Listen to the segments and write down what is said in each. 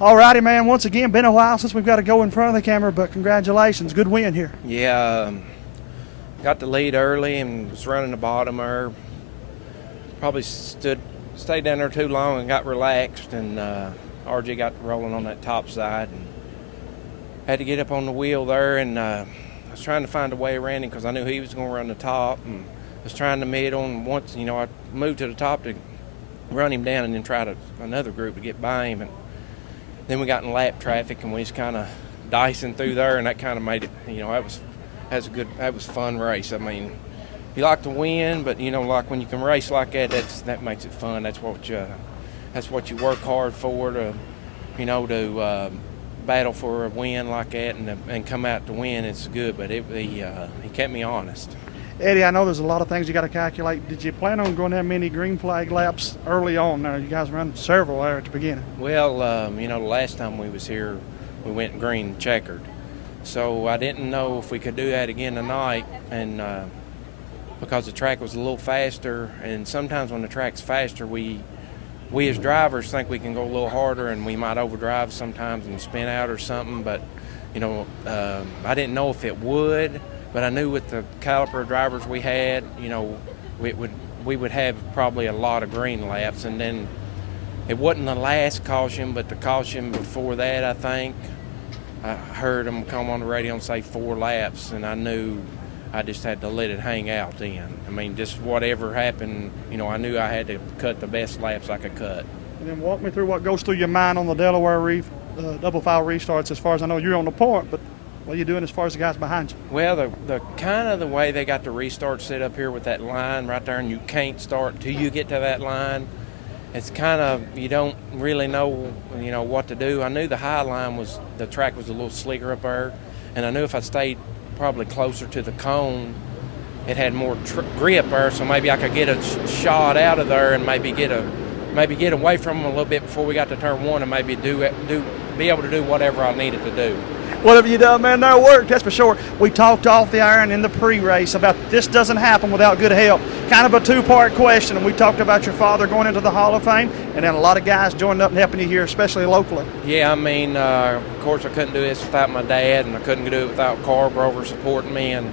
All righty, man. Once again, been a while since we've got to go in front of the camera, but congratulations. Good win here. Yeah, got the lead early and was running the bottom there. Probably stayed down there too long and got relaxed, and RJ got rolling on that top side and had to get up on the wheel there, and I was trying to find a way around him because I knew he was going to run the top, and I was trying to middle, and once, I moved to the top to run him down and then try another group to get by him, and then we got in lap traffic and we was kind of dicing through there, and that kind of made it, that was a fun race. I mean, you like to win, but like when you can race like that, that makes it fun. That's what you work hard for, to battle for a win like that and come out to win. It's good, but he kept me honest. Eddie, I know there's a lot of things you got to calculate. Did you plan on going that many green flag laps early on? Now, you guys run several there at the beginning. Well, the last time we was here, we went green checkered. So I didn't know if we could do that again tonight, and because the track was a little faster, and sometimes when the track's faster, we as drivers think we can go a little harder, and we might overdrive sometimes and spin out or something, but I didn't know if it would. But I knew with the caliper of drivers we had, we would have probably a lot of green laps. And then it wasn't the last caution, but the caution before that, I think. I heard them come on the radio and say 4 laps, and I knew I just had to let it hang out then. I mean, just whatever happened, I knew I had to cut the best laps I could cut. And then walk me through what goes through your mind on the Delaware double file restarts. As far as I know, you're on the point, but what are you doing as far as the guys behind you? Well, the kind of the way they got the restart set up here with that line right there, and you can't start till you get to that line. It's kind of, you don't really know, what to do. I knew the high line the track was a little slicker up there, and I knew if I stayed probably closer to the cone, it had more grip there, so maybe I could get a shot out of there and maybe get away from them a little bit before we got to turn 1, and maybe be able to do whatever I needed to do. What have you done, man? That worked, that's for sure. We talked off the iron in the pre-race about this doesn't happen without good help. Kind of a two-part question, and we talked about your father going into the Hall of Fame, and then a lot of guys joining up and helping you here, especially locally. Yeah, I mean, of course I couldn't do this without my dad, and I couldn't do it without Carl Grover supporting me and,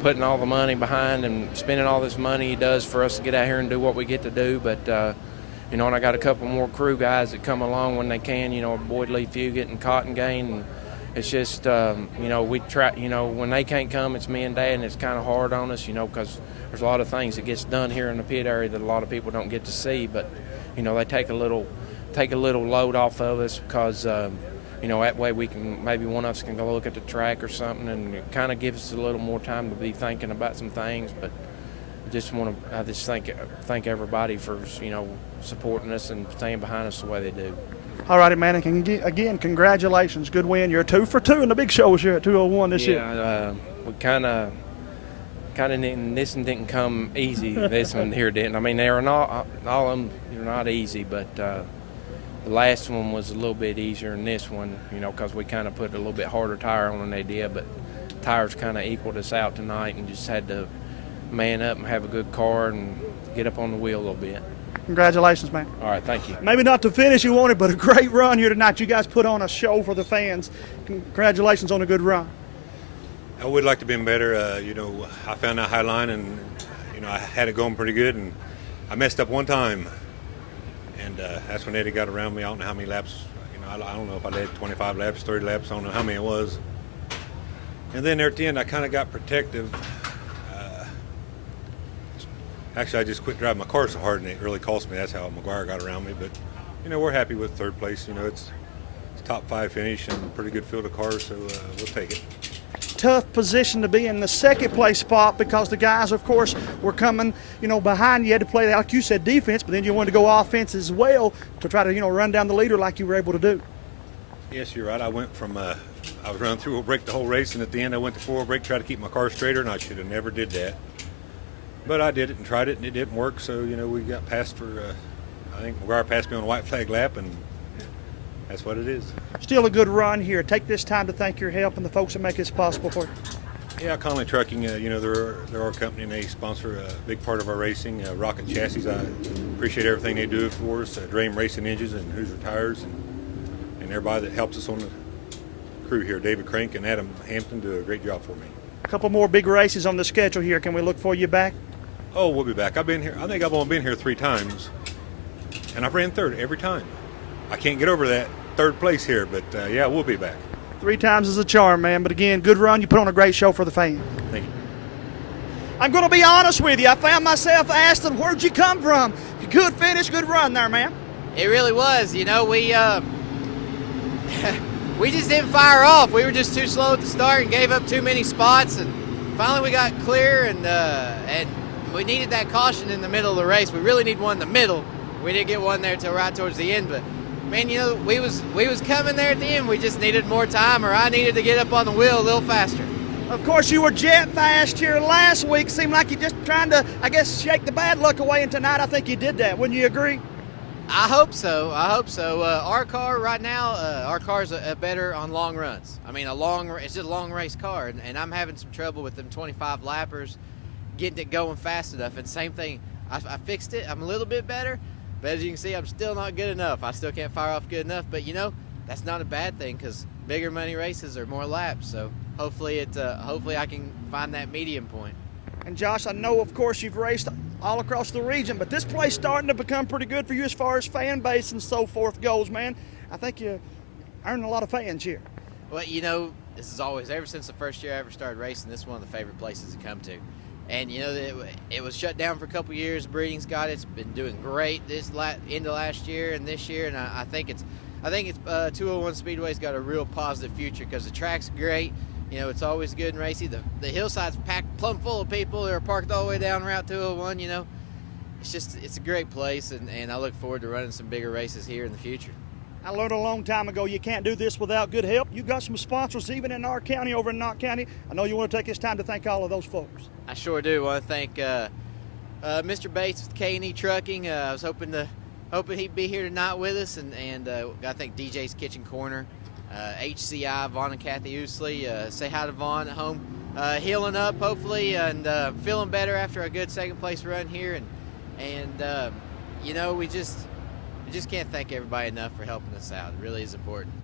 putting all the money behind and spending all this money he does for us to get out here and do what we get to do. But, and I got a couple more crew guys that come along when they can, Boyd Lee Fugit and Cotton Gain, and it's just, we try, when they can't come, it's me and Dad, and it's kind of hard on us, because there's a lot of things that gets done here in the pit area that a lot of people don't get to see. But, they take a little load off of us because, that way we can, maybe one of us can go look at the track or something, and it kind of gives us a little more time to be thinking about some things. But I just thank everybody for, supporting us and staying behind us the way they do. All righty, man, and again, congratulations. Good win. You're 2 for 2 in the big shows here at 201 this year. Yeah, we kind of this one didn't come easy. This one here didn't. I mean, they were not all of them. They're not easy, but the last one was a little bit easier than this one. Because we kind of put a little bit harder tire on than they did, but the tires kind of equaled us out tonight, and just had to man up and have a good car and get up on the wheel a little bit. Congratulations, man. All right, thank you. Maybe not the finish you wanted, but a great run here tonight. You guys put on a show for the fans. Congratulations on a good run. I would like to have been better. I found that high line, and, I had it going pretty good, and I messed up one time. And that's when Eddie got around me. I don't know how many laps. I don't know if I did 25 laps, 30 laps. I don't know how many it was. And then there at the end, I kind of got protective. Actually, I just quit driving my car so hard, and it really cost me. That's how Mcguire got around me. But, we're happy with third place. It's top 5 finish and a pretty good field of cars, so we'll take it. Tough position to be in the second place spot because the guys, of course, were coming, behind. You had to play, like you said, defense, but then you wanted to go offense as well to try to, run down the leader like you were able to do. Yes, you're right. I went from I was running through a brake the whole race, and at the end I went to 4 brake, tried to keep my car straighter, and I should have never did that. But I did it and tried it, and it didn't work. So, we got passed for, I think Mcguire passed me on a white flag lap, and that's what it is. Still a good run here. Take this time to thank your help and the folks that make this possible for you. Yeah, Conley Trucking, they're our company, and they sponsor a big part of our racing. Rocket Chassis, I appreciate everything they do for us. Dream Racing Engines and Hoosier Tires, and and everybody that helps us on the crew here. David Crank and Adam Hampton do a great job for me. A couple more big races on the schedule here. Can we look for you back? Oh, we'll be back. I've been here. I think I've only been here 3 times, and I've ran third every time. I can't get over that third place here, but yeah, we'll be back. 3 times is a charm, man. But again, good run. You put on a great show for the fans. Thank you. I'm going to be honest with you. I found myself asking, where'd you come from? Good finish, good run there, man. It really was. You know, we we just didn't fire off. We were just too slow at the start and gave up too many spots. And finally, we got clear, and we needed that caution in the middle of the race. We really need one in the middle. We didn't get one there till right towards the end, but man, you know, we was coming there at the end. We just needed more time, or I needed to get up on the wheel a little faster. Of course, you were jet fast here last week. Seemed like you're just trying to, I guess, shake the bad luck away. And tonight, I think you did that. Wouldn't you agree? I hope so. Our car right now, our car's a better on long runs. I mean, it's just a long race car, and I'm having some trouble with them 25 lappers getting it going fast enough. And same thing, I fixed it. I'm a little bit better, but as you can see, I'm still not good enough. I still can't fire off good enough. But you know, that's not a bad thing because bigger money races are more laps. So hopefully I can find that medium point. And Josh, I know, of course, you've raced all across the region, but this place starting to become pretty good for you as far as fan base and so forth goes, man. I think you earned a lot of fans here. Well, you know, this is always, ever since the first year I ever started racing, this is one of the favorite places to come to. And you know, it was shut down for a couple years. Breeding's got it's been doing great this into last year and this year, and I think it's 201 Speedway's got a real positive future because the track's great. You know, it's always good and racy. The hillside's packed plumb full of people that are parked all the way down Route 201. You know, it's a great place, and I look forward to running some bigger races here in the future. I learned a long time ago you can't do this without good help. You got some sponsors even in our county, over in Knott County. I know you want to take this time to thank all of those folks. I sure do. I want to thank Mr. Bates with K&E Trucking. I was hoping he'd be here tonight with us, and I think DJ's Kitchen Corner, HCI, Vaughn and Kathy Oosley. Say hi to Vaughn at home. Healing up, hopefully, and feeling better after a good second place run here. And you know, we just can't thank everybody enough for helping us out. It really is important.